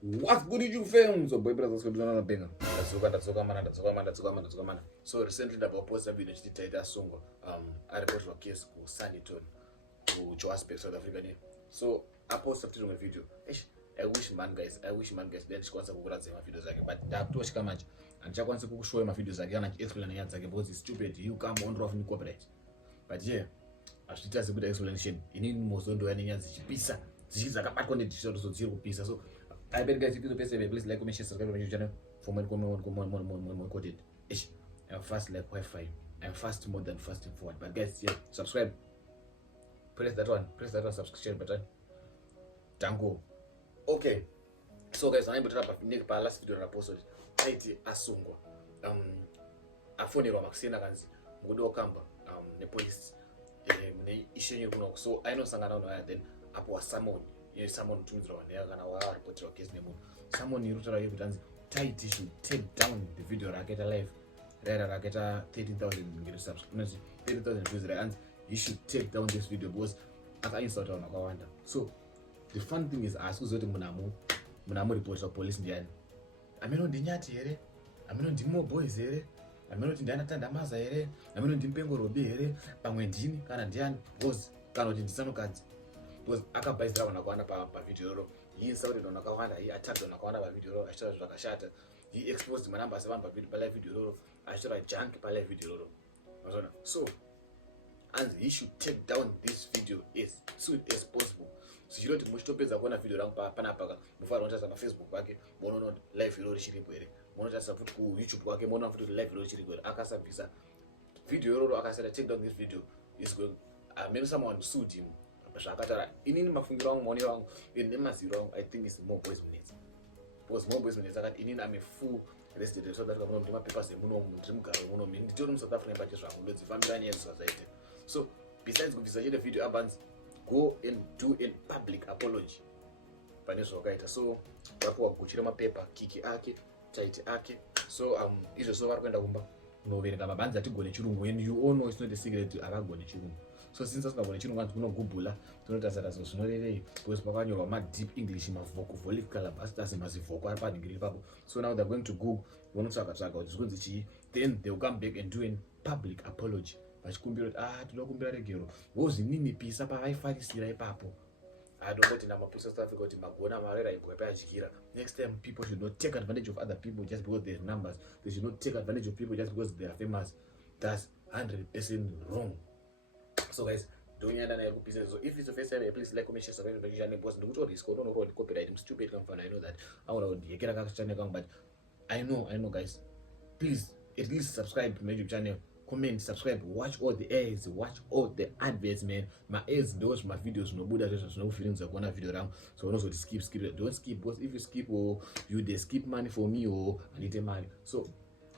What's good YouTube fans? So boy brothers ko bizana benga. Ndadzoka mana. So recently ndaposta video chiti Tytie asungirwa aripoterwa case ku Sanditon ku Johannesburg South Africa ne. So aposta kuti rimwe video. I wish man guys then chikwanisa kukuradza mavideo zake but ndakutosvika manje andichakwanisa kukushowa mavideo zake kana explain nyaya dzake because it's stupid you come on off copyright. But yeah, azviita sekuti explanation inini mozondo yanenya dzichipisa dzakabatwa nedishoto so dziri kupisa. So I bet guys if you please like, comment, share, subscribe to my channel for more content. I'm fast like Wi-Fi. I'm fast more than fast and forward. But guys, yeah, subscribe. Press that one subscription button. Tango. Okay. So guys, I'm able to make my last video I posted. Tytie asungirwa. Afonelwa makusena kanzi. Mudo kamba ne police ne ishenye kuno. So I know sangana no then apo wa summon. Someone to draw kana wareportera case nemu someone irutara yekutanzi Tytie should take down the video raketa live raketa 13,000 subscribers 30,000 views and he should take down this video because akainsulta vanhu vakawanda. So the fun thing is asikuzoti munamu report to police ndiani amenondinyati here amenondimo boys here amenoti ndiana tandamaza here amenoti mpengo robi here pamwe ndini kana ndiani because kana kuti ndisanokadzi because akabaizira vanhu vakawanda pavideo ro he insulted vanhu vakawanda he attacked vanhu vakawanda pavideo ro achitaura zvakashata he exposed manumbers evanhu palive video ro achitaura junk palive video ro. So and he should take down this video as soon as possible. So you don't muchitopedza kuona video rangu panapa mufanira kutarisa pafacebook pake munoona live iro richiripo here munotarisa futi kuyoutube kwake munoona futi live iro richiripo here akasabvisa video iroro akasati take down this video is going maybe someone sued him zvakatara inini mafungiro angu maonero angu nemaziro angu I think it's more boys minutes because more boys minutes akati inini I'm a full resident of South Africa muno ndima papers emunomu ndiri mugaro muno mini nditori muSouth Africa pachezvo zvangu ndodzifambira nyaya dzazvaite. So besides kubvisa chete video abanzi go and do a public apology pane zvawakaita. So vakuwa kuguchira mapepa kiki ake Tytie ake. So izvozvo vari kuenda kumba kunoverenga mabanzi atigone chirungu and you all know it's not a secret akagone chirungu. So since asingagone chirungu anzi kunogubhula tonotasarasa zvinorevei because pakanyorwa madeep english mavhoko volive calabastas mazivhoko ari panhingiri ipapo. So now they're going to google vonotsvaka kuti zvikunzi chii then they will come back and do a public apology vachikumbira kuti toda kumbira regero vozvininipisa pavaifarisira ipapo adongoti namapurisa South Africa kuti magona marera ibwepe adyira. Next time people should not take advantage of other people just because they have numbers. They should not take advantage of people just because they are famous. That's 100% wrong. So guys, don't you understand business? So if it's the first time, please like, comment, share, subscribe to my channel. Because don't risk, don't know copyright. I'm stupid, I know that. I want to get a channel, but I know, guys. Please at least subscribe to my YouTube channel. Comment, subscribe, watch all the ads, watch all the adverts, man. My ads, those my videos, no Buddha, no feelings of one video down. So also skip, don't skip, because if you skip, or you they skip money for me, or I need money. So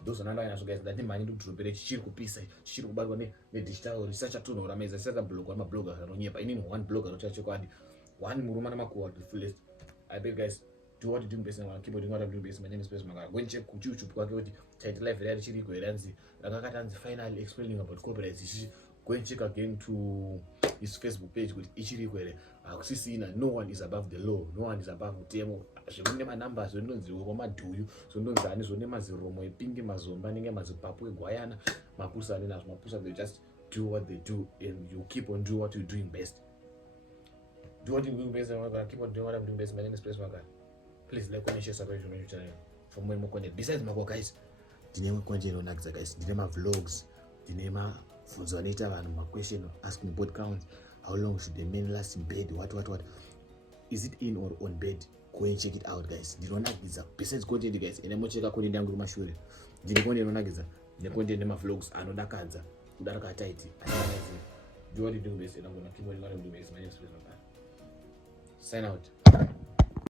those are another so guys that money to drop it chiri kupisa chiri kubatwa ne digital research tool rameza saka blog wa blogger anonyepa inini one blogger notacho kwadi one muruma na makuwa the fullest. I bet guys do what you do best and keep doing what I'm doing best. My name is Space Magara. Go and check YouTube kwake kuti Tytie live really chiri kueranzi rakakatanzi finally explaining about copyright. Go and check again to his Facebook page kuti ichiri kwere akusisina. No one is above the law, no one is above utemo. Zvekune manumbers zvondonziwo kwamadhuyu zvondonzani zvone maziromo epingi mazomba nenge mazipapu egwayana mapusa ane nazvo mapusa they just do what they do and you keep on doing what you're doing best. Do what you're doing best and keep on doing what I'm doing best. My name is Space Magara. Please like, comment, share, subscribe to my channel for more content. Besides my guys, ndine content onakza guys, ndine ma vlogs, ndine ma funzo anoita vanhu ma question ask me body count, how long should the men last in bed, what is it in or on bed. Go and check it out guys. Ndinonakidza besides content guys ene mocheka content yangu kumashure ndine content inonakidza ne content nema vlogs anodakadza kudarika Tytie anonakidza. Do what you do best and I'm gonna keep on doing best. My name is Space Magara. Sign out.